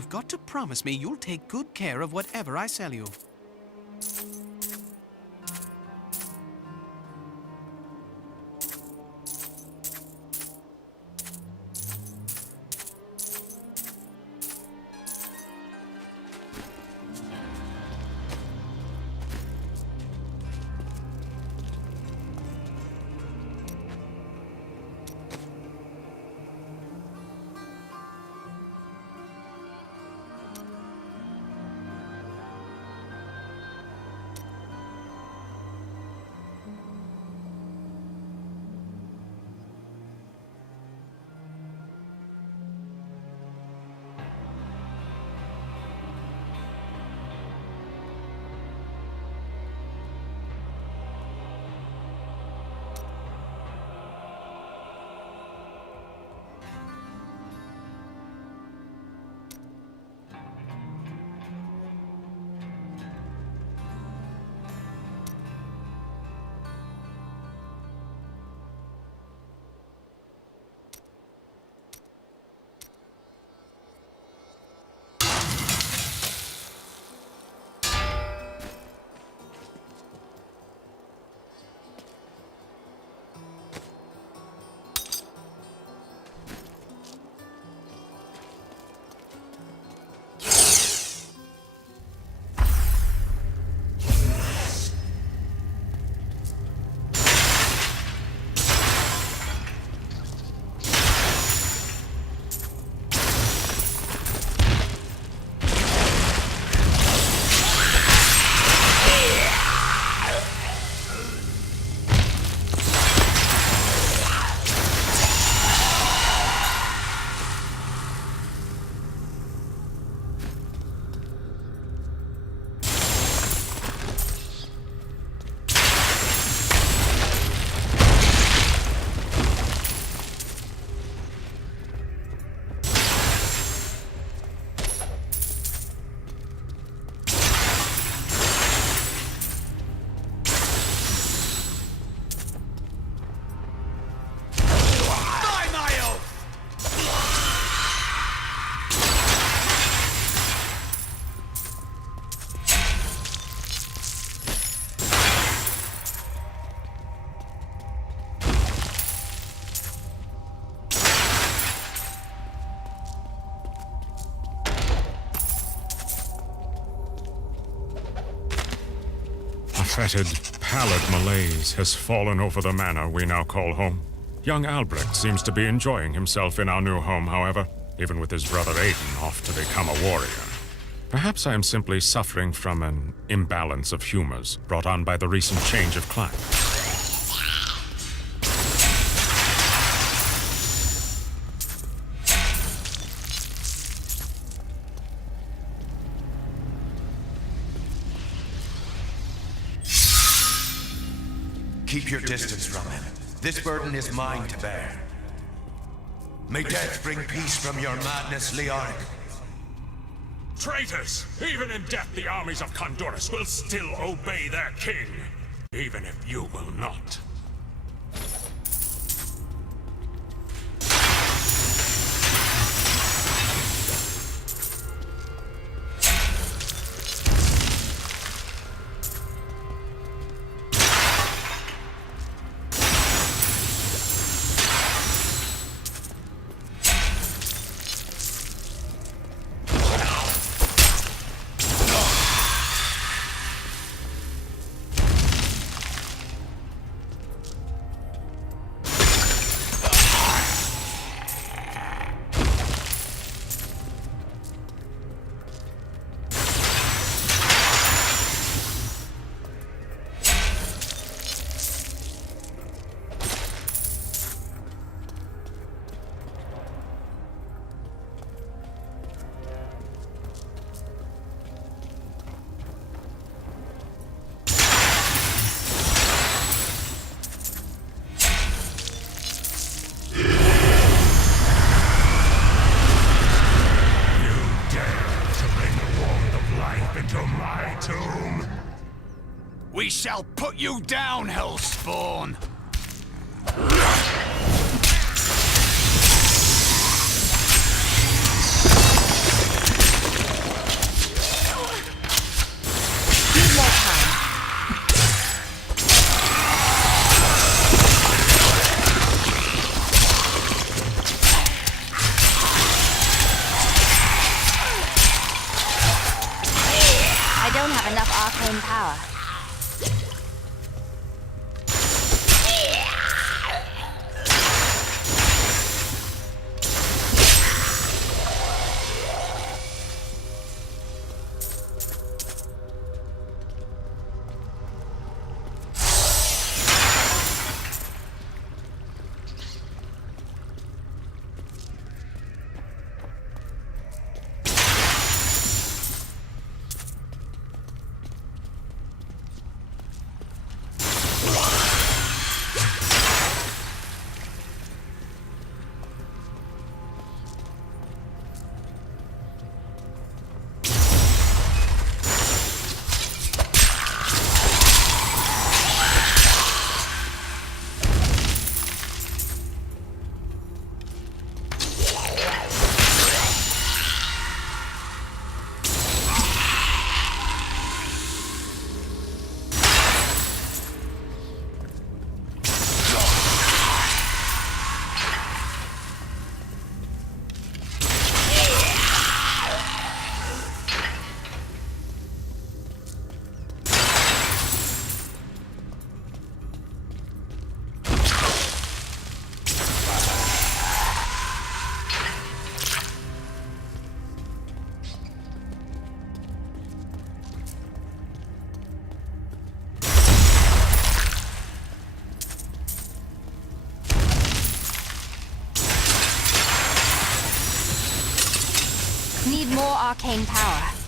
You've got to promise me you'll take good care of whatever I sell you. Fetid, pallid malaise has fallen over the manor we now call home. Young Albrecht seems to be enjoying himself in our new home, however, even with his brother Aiden off to become a warrior. Perhaps I am simply suffering from an imbalance of humors brought on by the recent change of climate. Keep your distance from him. This burden is mine to bear. May death bring peace from your madness, Leoric. Traitors! Even in death, the armies of Condorus will still obey their king, even if you will not. We shall put you down, Hellspawn! enough arcane power. Need more arcane power.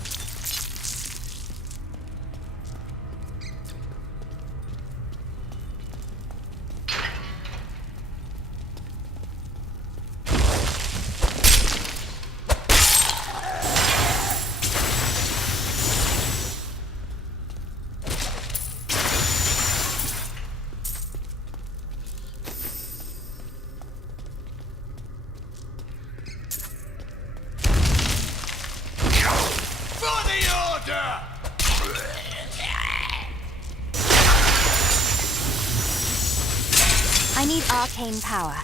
I need arcane power.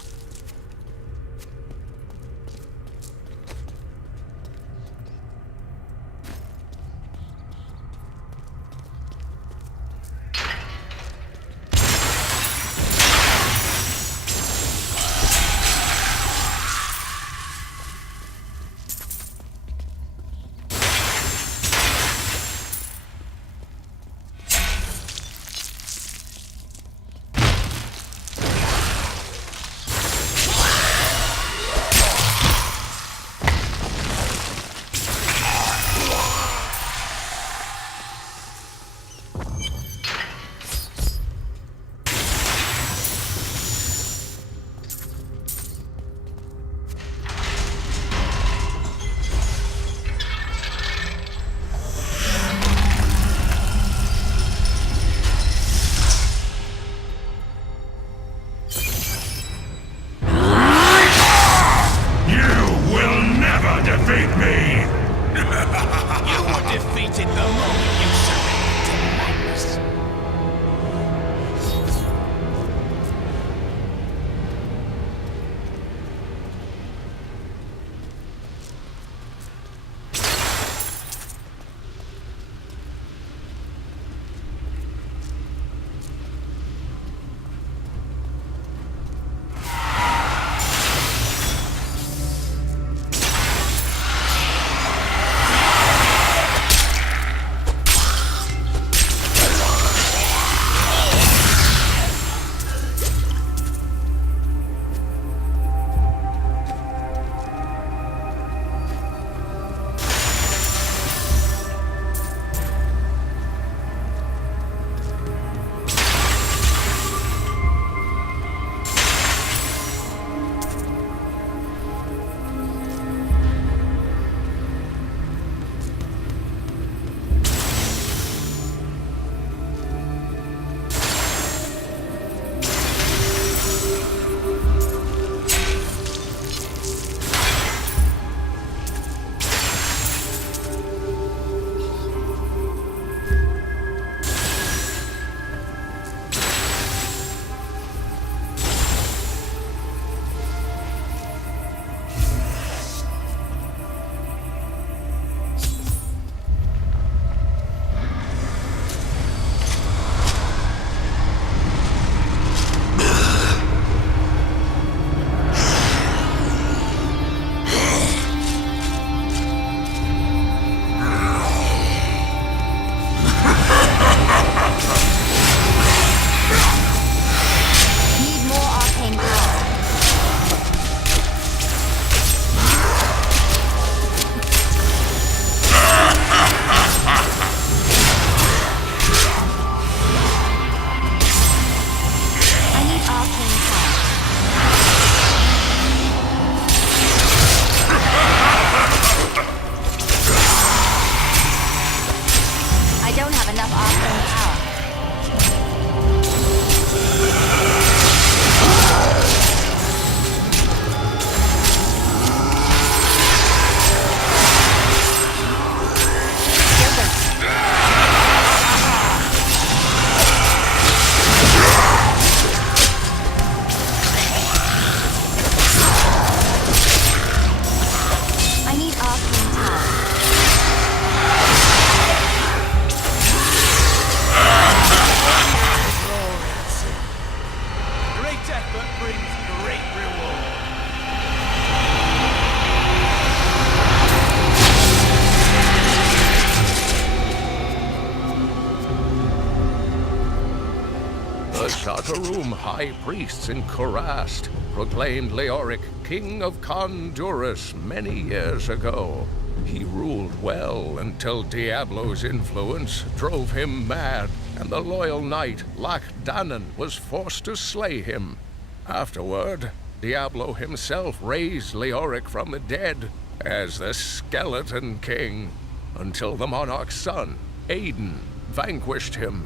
have enough arcane power. I need arcane power. Great effort brings great reward. The Shakarum high priests in Kurast proclaimed Leoric king of Kondurus many years ago. He ruled well until Diablo's influence drove him mad, and the loyal knight Lakdanan was forced to slay him. Afterward, Diablo himself raised Leoric from the dead as the Skeleton King, until the monarch's son, Aiden, vanquished him.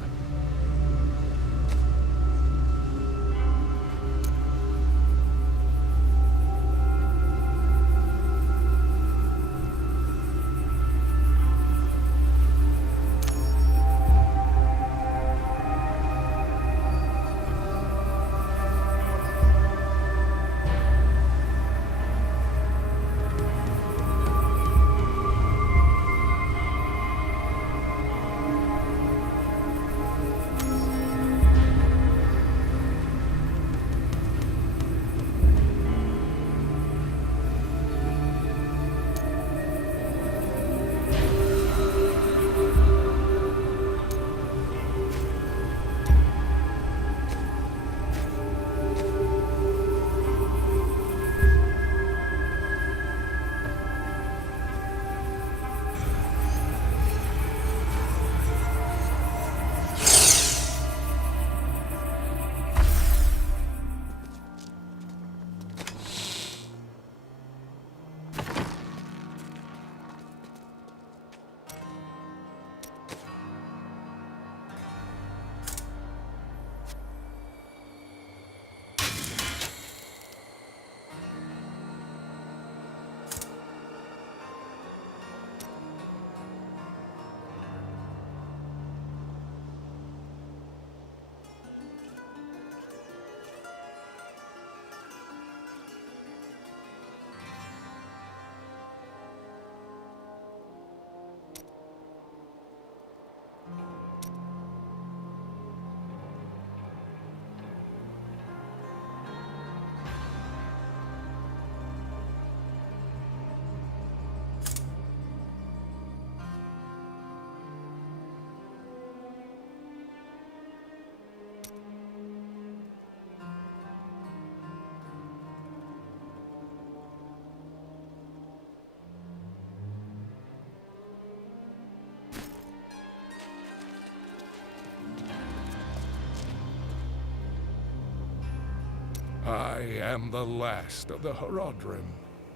I am the last of the Horodrim.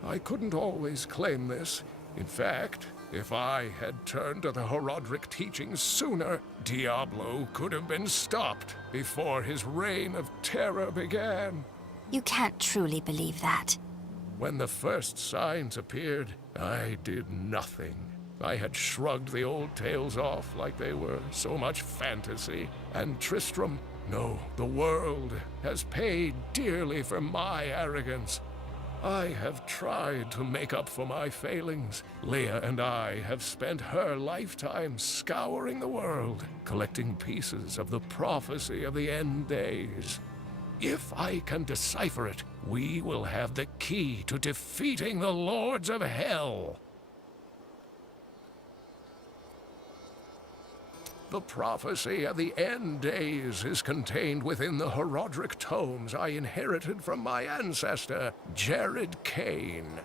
I couldn't always claim this. In fact, if I had turned to the Horodric teachings sooner, Diablo could have been stopped before his reign of terror began. You can't truly believe that. When the first signs appeared, I did nothing. I had shrugged the old tales off like they were so much fantasy, and Tristram, no, the world, has paid dearly for my arrogance. I have tried to make up for my failings. Leah and I have spent her lifetime scouring the world, collecting pieces of the prophecy of the end days. If I can decipher it, we will have the key to defeating the Lords of Hell. The prophecy of the end days is contained within the Horodric tomes I inherited from my ancestor, Jared Cain.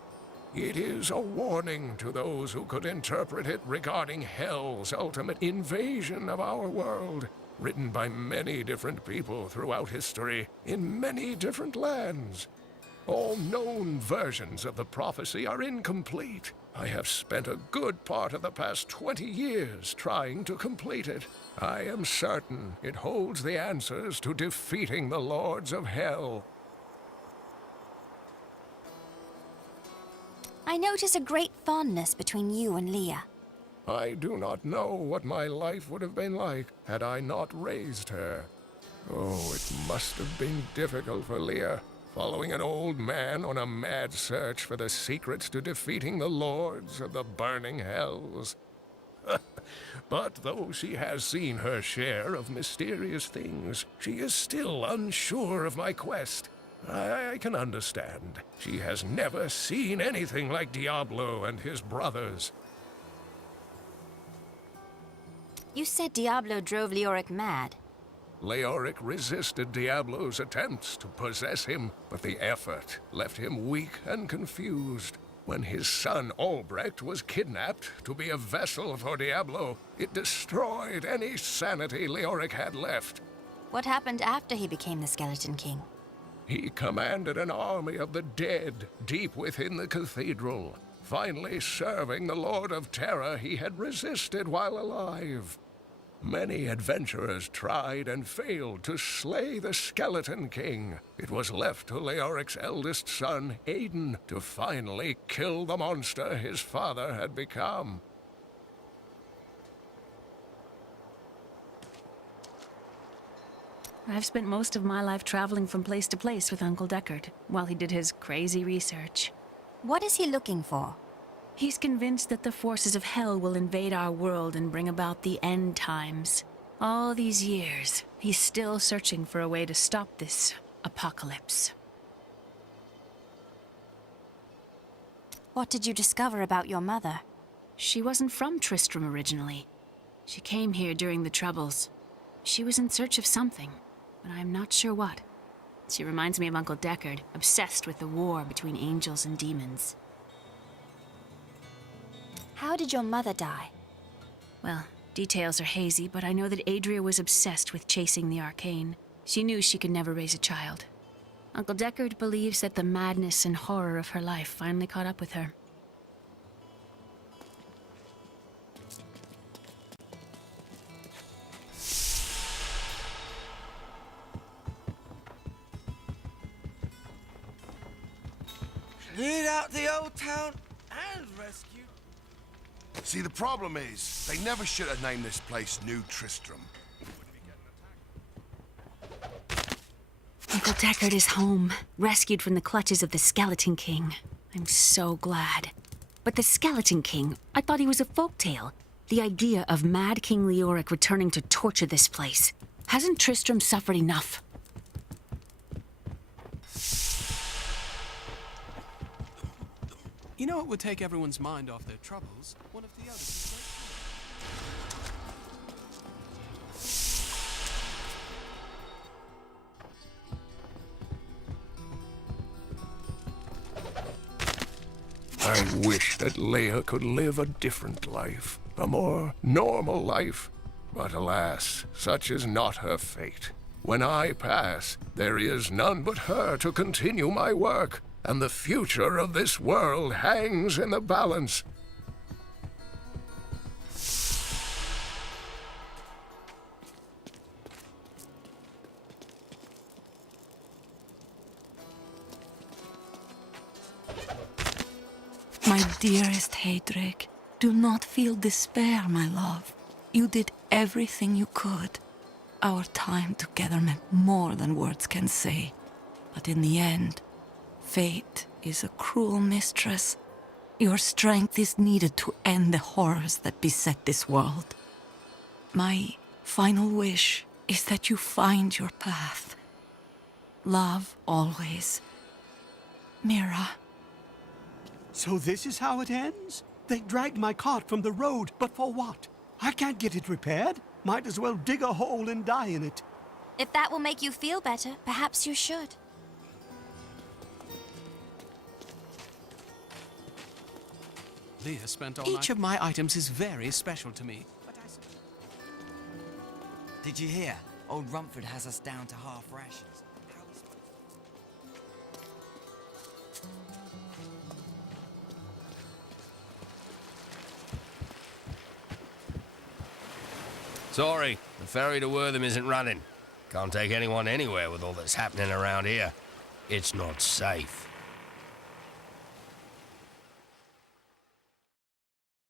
It is a warning to those who could interpret it regarding Hell's ultimate invasion of our world, written by many different people throughout history, in many different lands. All known versions of the prophecy are incomplete. I have spent a good part of the past 20 years trying to complete it. I am certain it holds the answers to defeating the Lords of Hell. I notice a great fondness between you and Leah. I do not know what my life would have been like had I not raised her. Oh, it must have been difficult for Leah, following an old man on a mad search for the secrets to defeating the Lords of the burning hells. But though she has seen her share of mysterious things, she is still unsure of my quest. I can understand. She has never seen anything like Diablo and his brothers. You said Diablo drove Leoric mad. Leoric resisted Diablo's attempts to possess him, but the effort left him weak and confused. When his son Albrecht was kidnapped to be a vessel for Diablo, it destroyed any sanity Leoric had left. What happened after he became the Skeleton King? He commanded an army of the dead deep within the cathedral, finally serving the Lord of Terror he had resisted while alive. Many adventurers tried and failed to slay the Skeleton King. It was left to Leoric's eldest son, Aiden, to finally kill the monster his father had become. I've spent most of my life traveling from place to place with Uncle Deckard, while he did his crazy research. What is he looking for? He's convinced that the forces of hell will invade our world and bring about the end times. All these years, he's still searching for a way to stop this apocalypse. What did you discover about your mother? She wasn't from Tristram originally. She came here during the Troubles. She was in search of something, but I'm not sure what. She reminds me of Uncle Deckard, obsessed with the war between angels and demons. How did your mother die? Well, details are hazy, but I know that Adria was obsessed with chasing the arcane. She knew she could never raise a child. Uncle Deckard believes that the madness and horror of her life finally caught up with her. Cleared out the old town and rescued. See, the problem is, they never should have named this place New Tristram. Uncle Deckard is home, rescued from the clutches of the Skeleton King. I'm so glad. But the Skeleton King, I thought he was a folktale. The idea of Mad King Leoric returning to torture this place. Hasn't Tristram suffered enough? You know what would take everyone's mind off their troubles? One of the others. I wish that Leia could live a different life, a more normal life. But alas, such is not her fate. When I pass, there is none but her to continue my work, and the future of this world hangs in the balance. My dearest Heydrich, do not feel despair, my love. You did everything you could. Our time together meant more than words can say. But in the end, fate is a cruel mistress. Your strength is needed to end the horrors that beset this world. My final wish is that you find your path. Love always. Mira. So this is how it ends? They dragged my cart from the road, but for what? I can't get it repaired. Might as well dig a hole and die in it. If that will make you feel better, perhaps you should. Leah spent all Each of my items is very special to me. But Did you hear? Old Rumford has us down to half rations. Sorry, the ferry to Wortham isn't running. Can't take anyone anywhere with all that's happening around here. It's not safe.